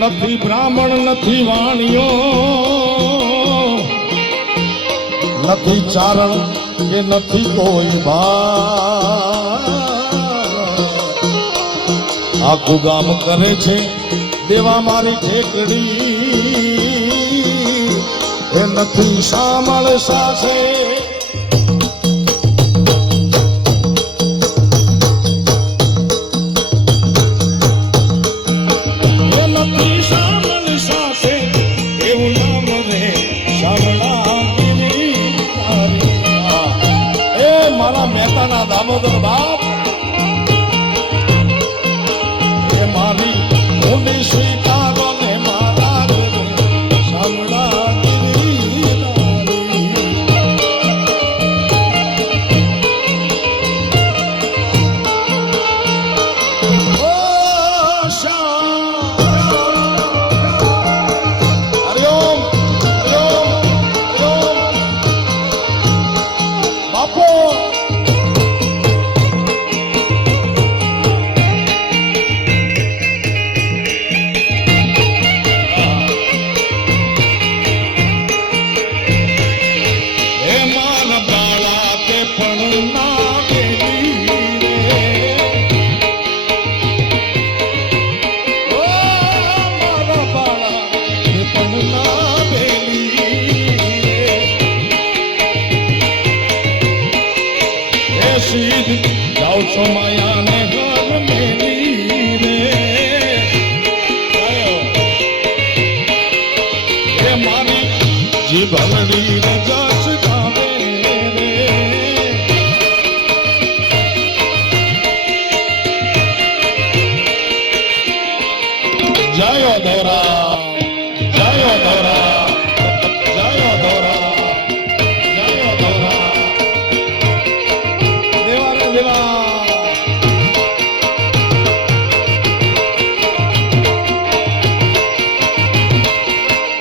નથી બ્રાહ્મણ નથી વાણિયો નથી ચારણ કે નથી કોઈ આખું ગામ કરે છે દેવા મારી ઠેકડી એ નથી શામળ સાસે દામોદર બાપ એ મારી ઊંડી સ્વીકારો ને મારા સાંભળા હરિઓમ બાપો જાઉં છો માયાને ઘર મેલી રે એ મારી જીભલડી રજસ ગાવે રે જયો દોરા જયો દોરા જયો દોરા જયો દોરા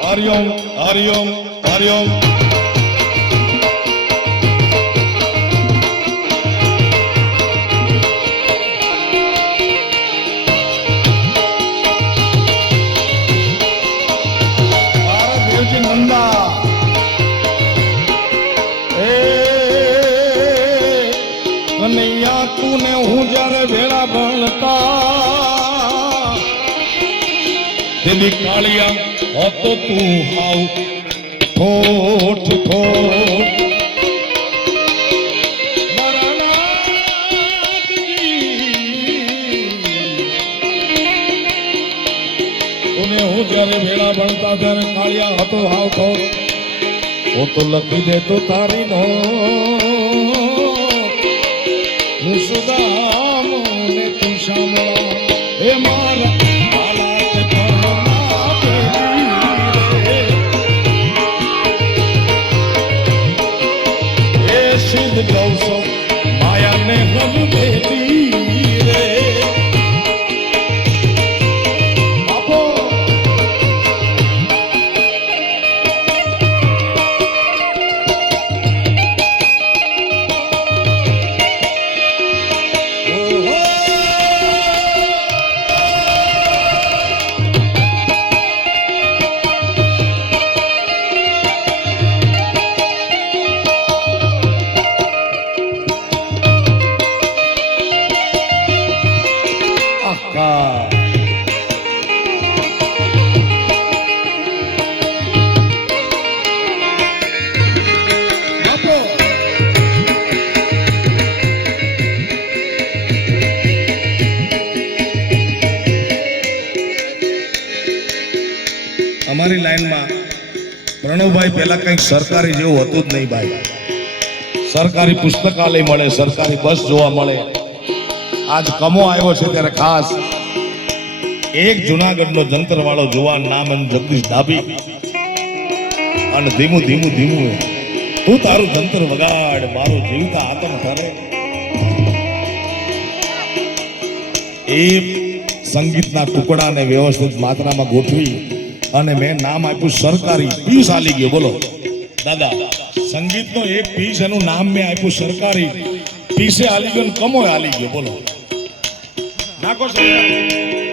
હરિઓમ હરિઓમ હરિઓમ દેવજી નંદા કનૈયા તું ને હું જયારે વેળા ભણતા તેની કાળિયા હતો તું હાવ ઠોઠ ઠોઠ તુને હું જયારે વેળા ભણતા ત્યારે કાળિયા હતો હાવ ઠોઠ હું તો લખી દેતો તારી નો હું સુદામ ને તું સાંભળા હે મારા સિદ્ધ ગૌ છો માયાને ગમ દેતી રે બાપો અમારી લાઈનમાં પ્રણવભાઈ પહેલા કંઈક સરકારી જેવું હતું જ નહીં ભાઈ. સરકારી પુસ્તકાલય મળે, સરકારી બસ જોવા મળે. આજ કમો આવ્યો છે ત્યારે ખાસ એક જુનાગઢનો જંતર વાળો જુવાન નામ એનું જગદીશ ડાભી અને ધીમું ધીમું ધીમું તું તારું જંતર વગાડ મારું જીવતા આતમ ઠરે. એ સંગીતના ટુકડાને વ્યવસ્થિત માત્રામાં ગોઠવી અને મેં નામ આપ્યું સરકારી. પીસ આલી ગયો બોલો દાદા, સંગીતનો એક પીસ એનું નામ મેં આપ્યું સરકારી. પીસે આલી ગયો ને કમોય આલી ગયો બોલો. નાખો સર.